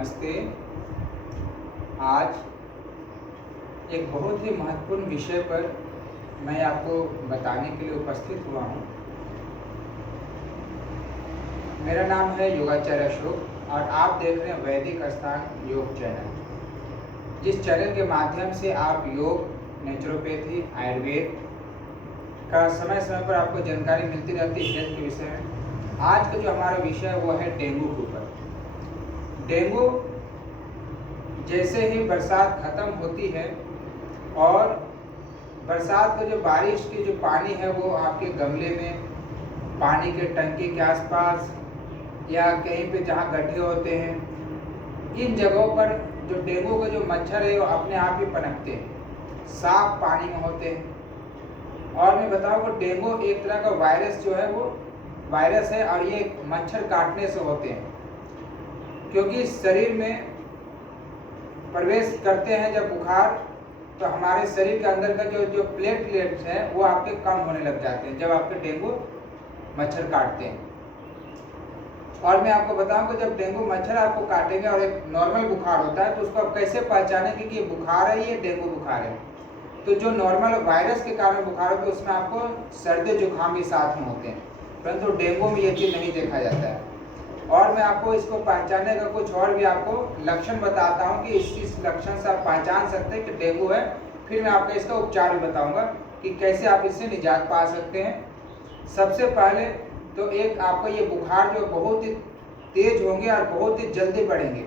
नमस्ते। आज एक बहुत ही महत्वपूर्ण विषय पर मैं आपको बताने के लिए उपस्थित हुआ हूँ। मेरा नाम है योगाचार्य अशोक और आप देख रहे हैं वैदिक स्थान योग चैनल, जिस चैनल के माध्यम से आप योग, नेचुरोपैथी, आयुर्वेद का समय समय पर आपको जानकारी मिलती रहती है हेल्थ के विषय में। आज का जो हमारा विषय है वो है डेंगू के ऊपर। डेंगू जैसे ही बरसात खत्म होती है और बरसात का जो बारिश की जो पानी है वो आपके गमले में, पानी के टंकी के आसपास या कहीं पे जहाँ गड्ढे होते हैं, इन जगहों पर जो डेंगू के जो मच्छर है वो अपने आप ही पनपते हैं, साफ पानी में होते हैं। और मैं बताऊँ कि डेंगू एक तरह का वायरस जो है वो वायरस है और ये मच्छर काटने से होते हैं, क्योंकि शरीर में प्रवेश करते हैं जब बुखार, तो हमारे शरीर के अंदर का जो प्लेटलेट्स है वो आपके कम होने लग जाते हैं जब आपके डेंगू मच्छर काटते हैं। और मैं आपको बताऊं कि जब डेंगू मच्छर आपको काटेंगे और एक नॉर्मल बुखार होता है तो उसको आप कैसे पहचानेंगे कि ये बुखार है, ये डेंगू बुखार है। तो जो नॉर्मल वायरस के कारण बुखार होता है उसमें आपको सर्दी जुकाम भी साथ में होते हैं, परंतु डेंगू में ये चीज़ नहीं देखा जाता है। और मैं आपको इसको पहचानने का कुछ और भी आपको लक्षण बताता हूँ कि इस लक्षण से आप पहचान सकते हैं कि डेंगू है। फिर मैं आपको इसका उपचार भी बताऊंगा कि कैसे आप इससे निजात पा सकते हैं। सबसे पहले तो एक आपका ये बुखार जो बहुत ही तेज होंगे और बहुत ही जल्दी बढ़ेंगे,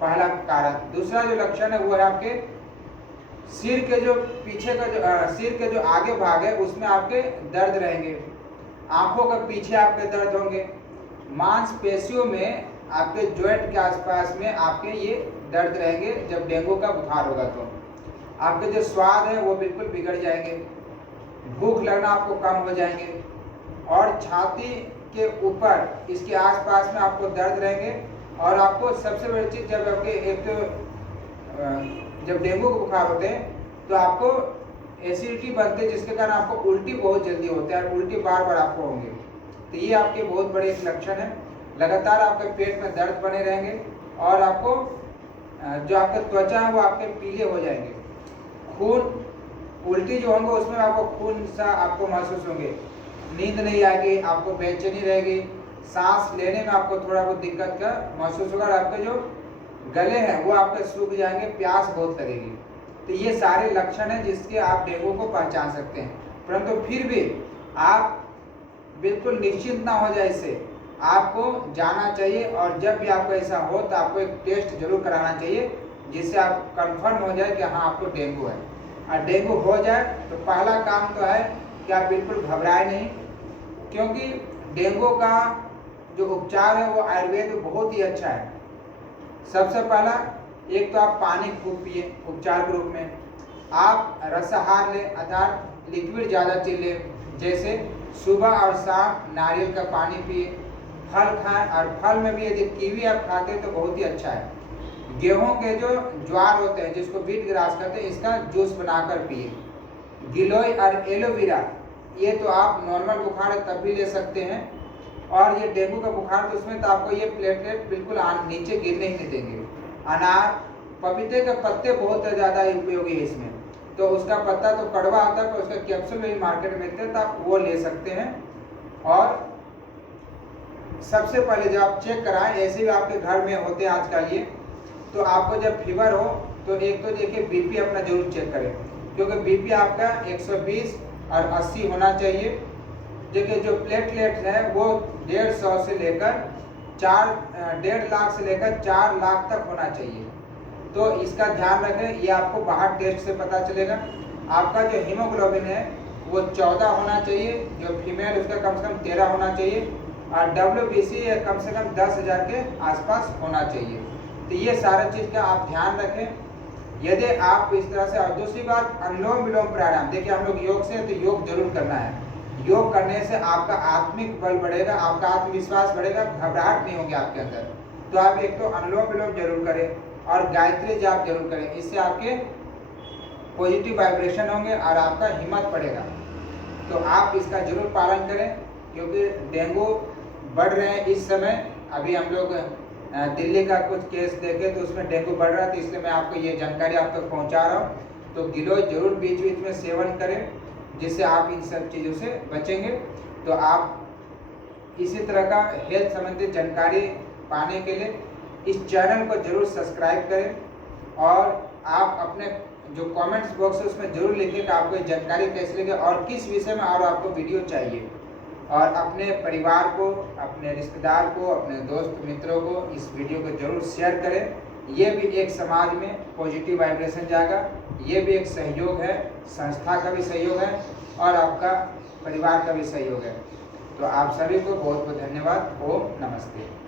पहला कारण। दूसरा जो लक्षण है वो है आपके सिर के जो पीछे का सिर के जो आगे भाग है उसमें आपके दर्द रहेंगे, आंखों के पीछे आपके दर्द होंगे, मांसपेशियों में आपके जॉइंट के आसपास में आपके ये दर्द रहेंगे। जब डेंगू का बुखार होगा तो आपके जो स्वाद है वो बिल्कुल बिगड़ जाएंगे, भूख लगना आपको कम हो जाएंगे, और छाती के ऊपर इसके आसपास में आपको दर्द रहेंगे। और आपको सबसे बड़ी चीज़, जब आपके एक तो जब डेंगू का बुखार होते हैं तो आपको एसिडिटी बनती है, जिसके कारण आपको उल्टी बहुत जल्दी होता है और उल्टी बार बार आपको होंगे। तो ये आपके बहुत बड़े एक लक्षण है। लगातार आपके पेट में दर्द बने रहेंगे और आपको जो आपके त्वचा है वो आपके पीले हो जाएंगे। खून उल्टी जो होंगे उसमें आपको खून सा आपको महसूस होंगे, नींद नहीं आएगी, आपको बेचैनी रहेगी, सांस लेने में आपको थोड़ा बहुत दिक्कत का महसूस होगा और आपके जो गले हैं वो आपके सूख जाएंगे, प्यास बहुत लगेगी। तो ये सारे लक्षण हैं जिसके आप डेंगू को पहचान सकते हैं। परंतु फिर भी आप बिल्कुल निश्चिंत ना हो जाए, इससे आपको जाना चाहिए और जब भी आपको ऐसा हो तो आपको एक टेस्ट जरूर कराना चाहिए, जिससे आप कंफर्म हो जाए कि हाँ आपको डेंगू है। और डेंगू हो जाए तो पहला काम तो है कि आप बिल्कुल घबराए नहीं, क्योंकि डेंगू का जो उपचार है वो आयुर्वेद में बहुत ही अच्छा है। सबसे पहला एक तो आप पानी खूब पिए उपचार के रूप में, आप रसाहार लें अर्थात लिक्विड ज़्यादा चीज लें, जैसे सुबह और शाम नारियल का पानी पिए, फल खाएं और फल में भी यदि कीवी आप खाते हैं तो बहुत ही अच्छा है। गेहूं के जो ज्वार होते हैं जिसको बीट ग्रास कहते हैं, इसका जूस बनाकर पिए। गिलोय और एलोवेरा ये तो आप नॉर्मल बुखार है तब भी ले सकते हैं, और ये डेंगू का बुखार तो उसमें तो आपको ये प्लेटलेट बिल्कुल नीचे गिरने ही नहीं देंगे। अनार, पपीते के पत्ते बहुत ज़्यादा उपयोगी है इसमें, तो उसका पत्ता तो कड़वा आता है पर उसका कैप्सूल भी मार्केट में मिलते हैं तो आप वो ले सकते हैं। और सबसे पहले जब आप चेक कराएं, ऐसे भी आपके घर में होते हैं आजकल ये, तो आपको जब फीवर हो तो एक तो देखिए बीपी अपना जरूर चेक करें, क्योंकि बीपी आपका 120 और 80 होना चाहिए। देखिए जो प्लेटलेट है वो 150 से लेकर 1.5 लाख से लेकर 4 लाख तक होना चाहिए, तो इसका ध्यान रखें। ये आपको बाहर टेस्ट से पता चलेगा। आपका जो हीमोग्लोबिन है वो 14 होना चाहिए, जो फीमेल उसका कम से कम 13 होना चाहिए, और WBC कम से कम 10,000 के आसपास होना चाहिए। तो ये सारा चीज़ का आप ध्यान रखें यदि आप इस तरह से। और दूसरी बात, अनुलोम विलोम प्राणायाम, देखिए हम लोग योग से तो योग जरूर करना है। योग करने से आपका आत्मिक बल बढ़ेगा, आपका आत्मविश्वास बढ़ेगा, घबराहट नहीं होगी आपके अंदर। तो आप एक तो अनुलोम विलोम जरूर करें और गायत्री जाप जरूर करें, इससे आपके पॉजिटिव वाइब्रेशन होंगे और आपका हिम्मत बढ़ेगा। तो आप इसका जरूर पालन करें, क्योंकि डेंगू बढ़ रहे हैं इस समय। अभी हम लोग दिल्ली का कुछ केस देखे तो उसमें डेंगू बढ़ रहा है, तो इसलिए मैं आपको ये जानकारी आप तक पहुंचा रहा हूँ। तो गिलोय जरूर बीच बीच में सेवन करें, जिससे आप इन सब चीज़ों से बचेंगे। तो आप इसी तरह का हेल्थ संबंधित जानकारी पाने के लिए इस चैनल को जरूर सब्सक्राइब करें, और आप अपने जो कमेंट्स बॉक्स है उसमें जरूर लिखिए कि आपको ये जानकारी कैसी लगी और किस विषय में और आपको वीडियो चाहिए। और अपने परिवार को, अपने रिश्तेदार को, अपने दोस्त मित्रों को इस वीडियो को जरूर शेयर करें। ये भी एक समाज में पॉजिटिव वाइब्रेशन जाएगा, ये भी एक सहयोग है, संस्था का भी सहयोग है और आपका परिवार का भी सहयोग है। तो आप सभी को बहुत बहुत धन्यवाद। ओम नमस्ते।